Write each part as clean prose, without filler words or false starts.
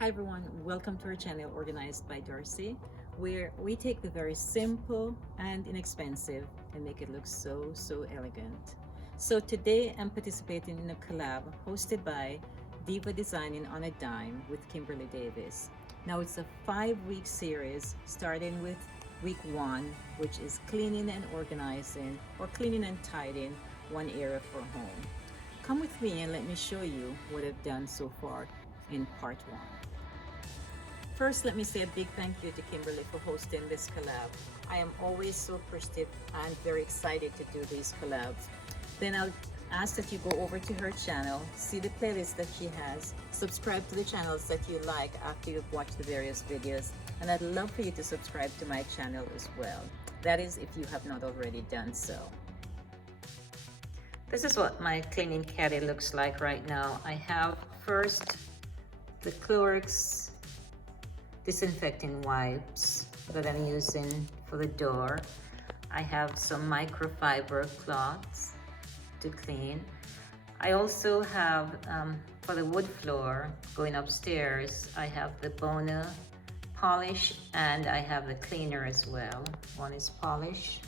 Hi everyone, welcome to our channel organized by Darci, where we take the very simple and inexpensive and make it look so elegant. So today I'm participating in a collab hosted by Diva Designing on a Dime with Kimberly Davis. Now it's a 5-week series starting with week 1, which is cleaning and organizing or cleaning and tidying one area for home. Come with me and let me show you what I've done so far in part 1. First, let me say a big thank you to Kimberly for hosting this collab. I am always so appreciative and very excited to do these collabs. Then I'll ask that you go over to her channel, see the playlist that she has, subscribe to the channels that you like after you've watched the various videos, and I'd love for you to subscribe to my channel as well. That is if you have not already done so. This is what my cleaning caddy looks like right now. I have first the Clorox disinfecting wipes that I'm using for the door. I have some microfiber cloths to clean. I also have, for the wood floor going upstairs, I have the Bona polish and I have the cleaner as well. One is polish,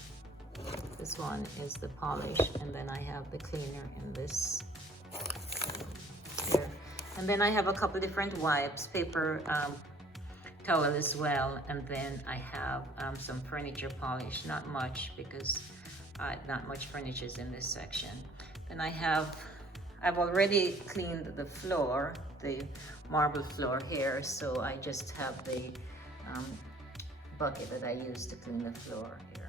this one is the polish, and then I have the cleaner in this here. And then I have a couple different wipes, paper towel as well, and then I have some furniture polish, not much because not much furniture is in this section. Then I've already cleaned the floor, the marble floor here, so I just have the bucket that I use to clean the floor here.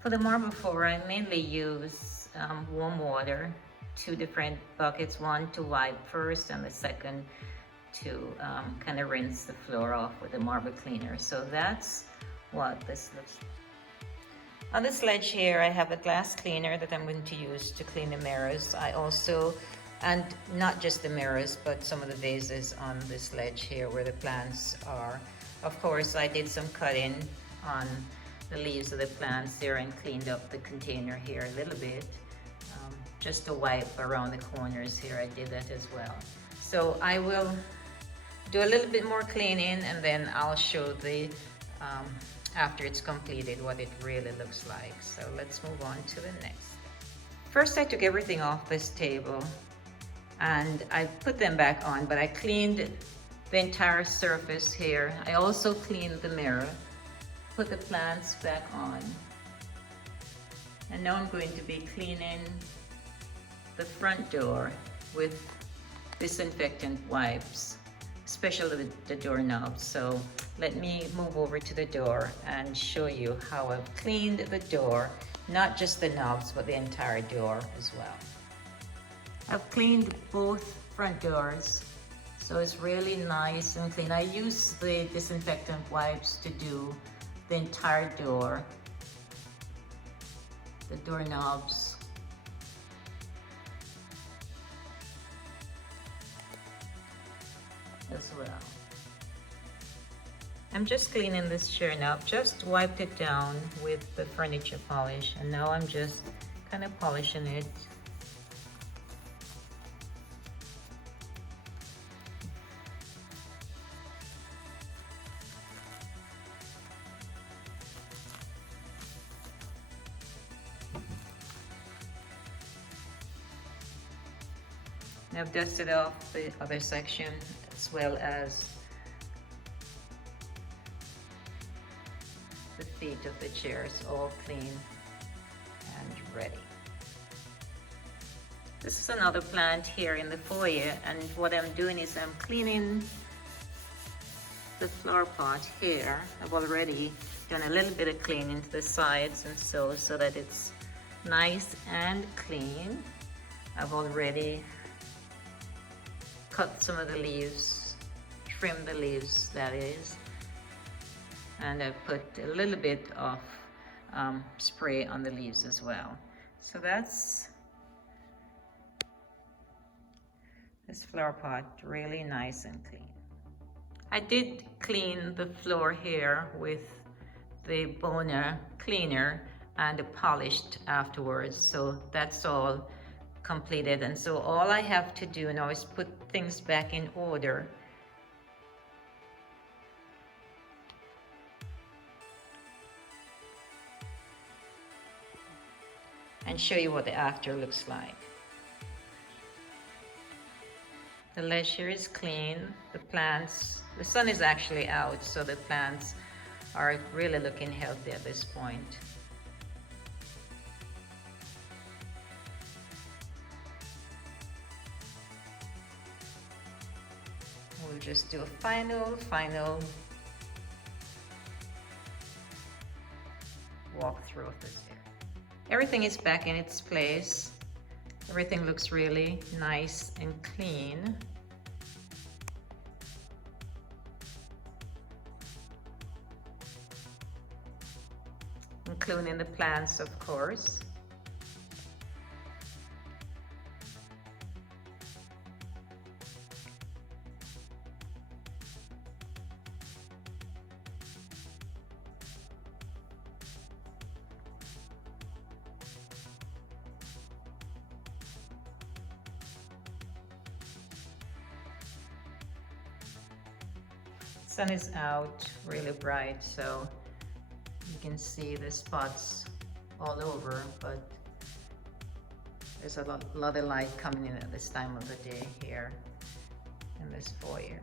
For the marble floor, I mainly use warm water, 2 different buckets, one to wipe first and the second to kind of rinse the floor off with the marble cleaner. So that's what this looks like. On this ledge here, I have a glass cleaner that I'm going to use to clean the mirrors. I also, and not just the mirrors, but some of the vases on this ledge here where the plants are. Of course, I did some cutting on the leaves of the plants there and cleaned up the container here a little bit. Just to wipe around the corners here, I did that as well. So I will do a little bit more cleaning and then I'll show the, after it's completed, what it really looks like. So let's move on to the next. First, I took everything off this table and I put them back on, but I cleaned the entire surface here. I also cleaned the mirror, put the plants back on, and now I'm going to be cleaning the front door with disinfectant wipes, especially the doorknobs. So let me move over to the door and show you how I've cleaned the door, not just the knobs, but the entire door as well. I've cleaned both front doors, so it's really nice and clean. I use the disinfectant wipes to do the entire door, the doorknobs, as well. I'm just cleaning this chair now. Just wiped it down with the furniture polish, and now I'm just kind of polishing it. And I've dusted off the other section as well as the feet of the chairs, all clean and ready. This is another plant here in the foyer, and what I'm doing is I'm cleaning the flower pot here. I've already done a little bit of cleaning to the sides and so that it's nice and clean. I've already cut some of the leaves, trimmed the leaves, that is, and I've put a little bit of spray on the leaves as well. So that's this flower pot, really nice and clean. I did clean the floor here with the Bona cleaner and polished afterwards, so that's all completed. And so all I have to do now is put things back in order. And show you what the after looks like. The ledge here is clean. The plants, the sun is actually out, so the plants are really looking healthy at this point. We'll just do a final walkthrough of this area. Everything is back in its place. Everything looks really nice and clean. Including the plants, of course. Sun is out really bright, so you can see the spots all over, but there's a lot of light coming in at this time of the day here in this foyer.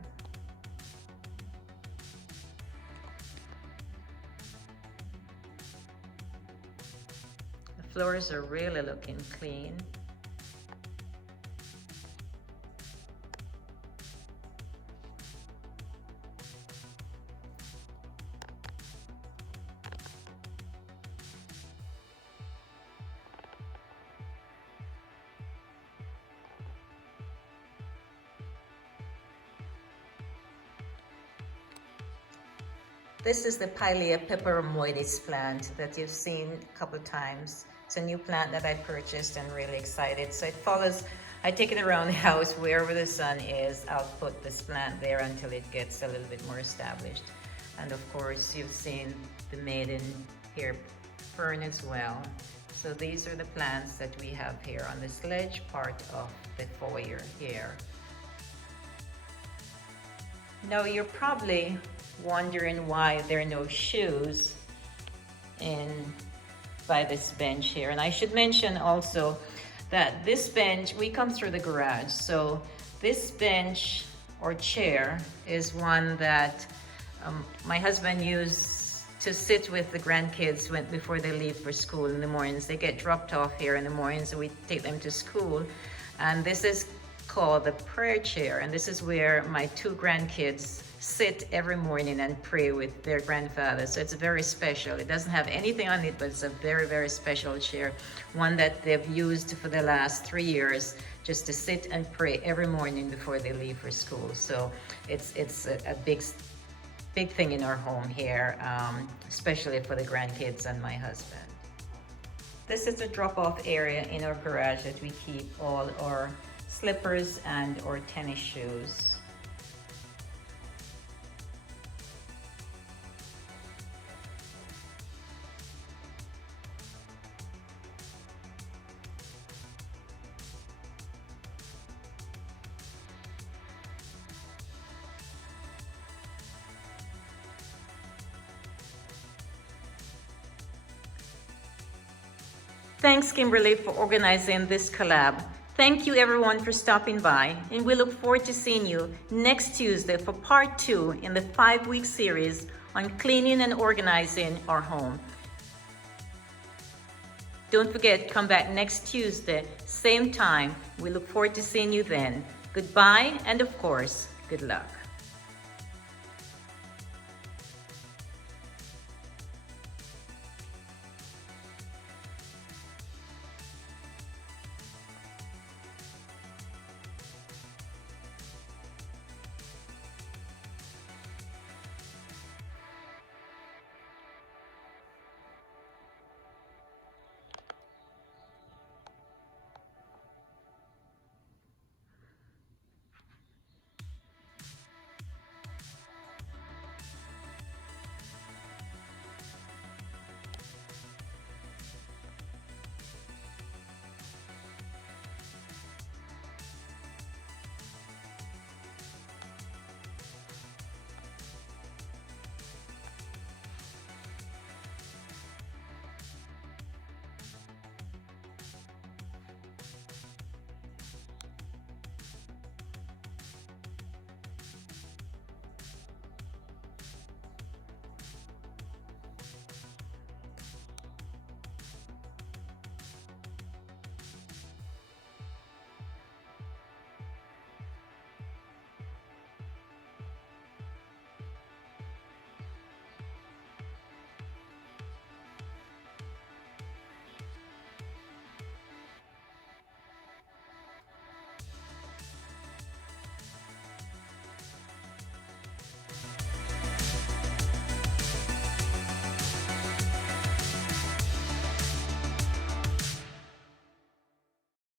The floors are really looking clean. This is the Pilea peperomoides plant that you've seen a couple of times. It's a new plant that I purchased and really excited. So it follows, I take it around the house wherever the sun is. I'll put this plant there until it gets a little bit more established. And of course, you've seen the maiden here fern as well. So these are the plants that we have here on this ledge part of the foyer here. Now you're probably wondering why there are no shoes by this bench here. And I should mention also that this bench, we come through the garage. So this bench or chair is one that my husband used to sit with the grandkids before they leave for school in the mornings. They get dropped off here in the mornings, so we take them to school. And this is called the prayer chair, and this is where my two grandkids sit every morning and pray with their grandfather. So it's very special. It doesn't have anything on it, but it's a very special chair, one that they've used for the last 3 years just to sit and pray every morning before they leave for school. So it's a big thing in our home here, especially for the grandkids and my husband. This is a drop-off area in our garage that we keep all our slippers and or tennis shoes. Thanks, Kimberly, for organizing this collab. Thank you everyone for stopping by, and we look forward to seeing you next Tuesday for part 2 in the 5-week series on cleaning and organizing our home. Don't forget, come back next Tuesday, same time. We look forward to seeing you then. Goodbye, and of course, good luck.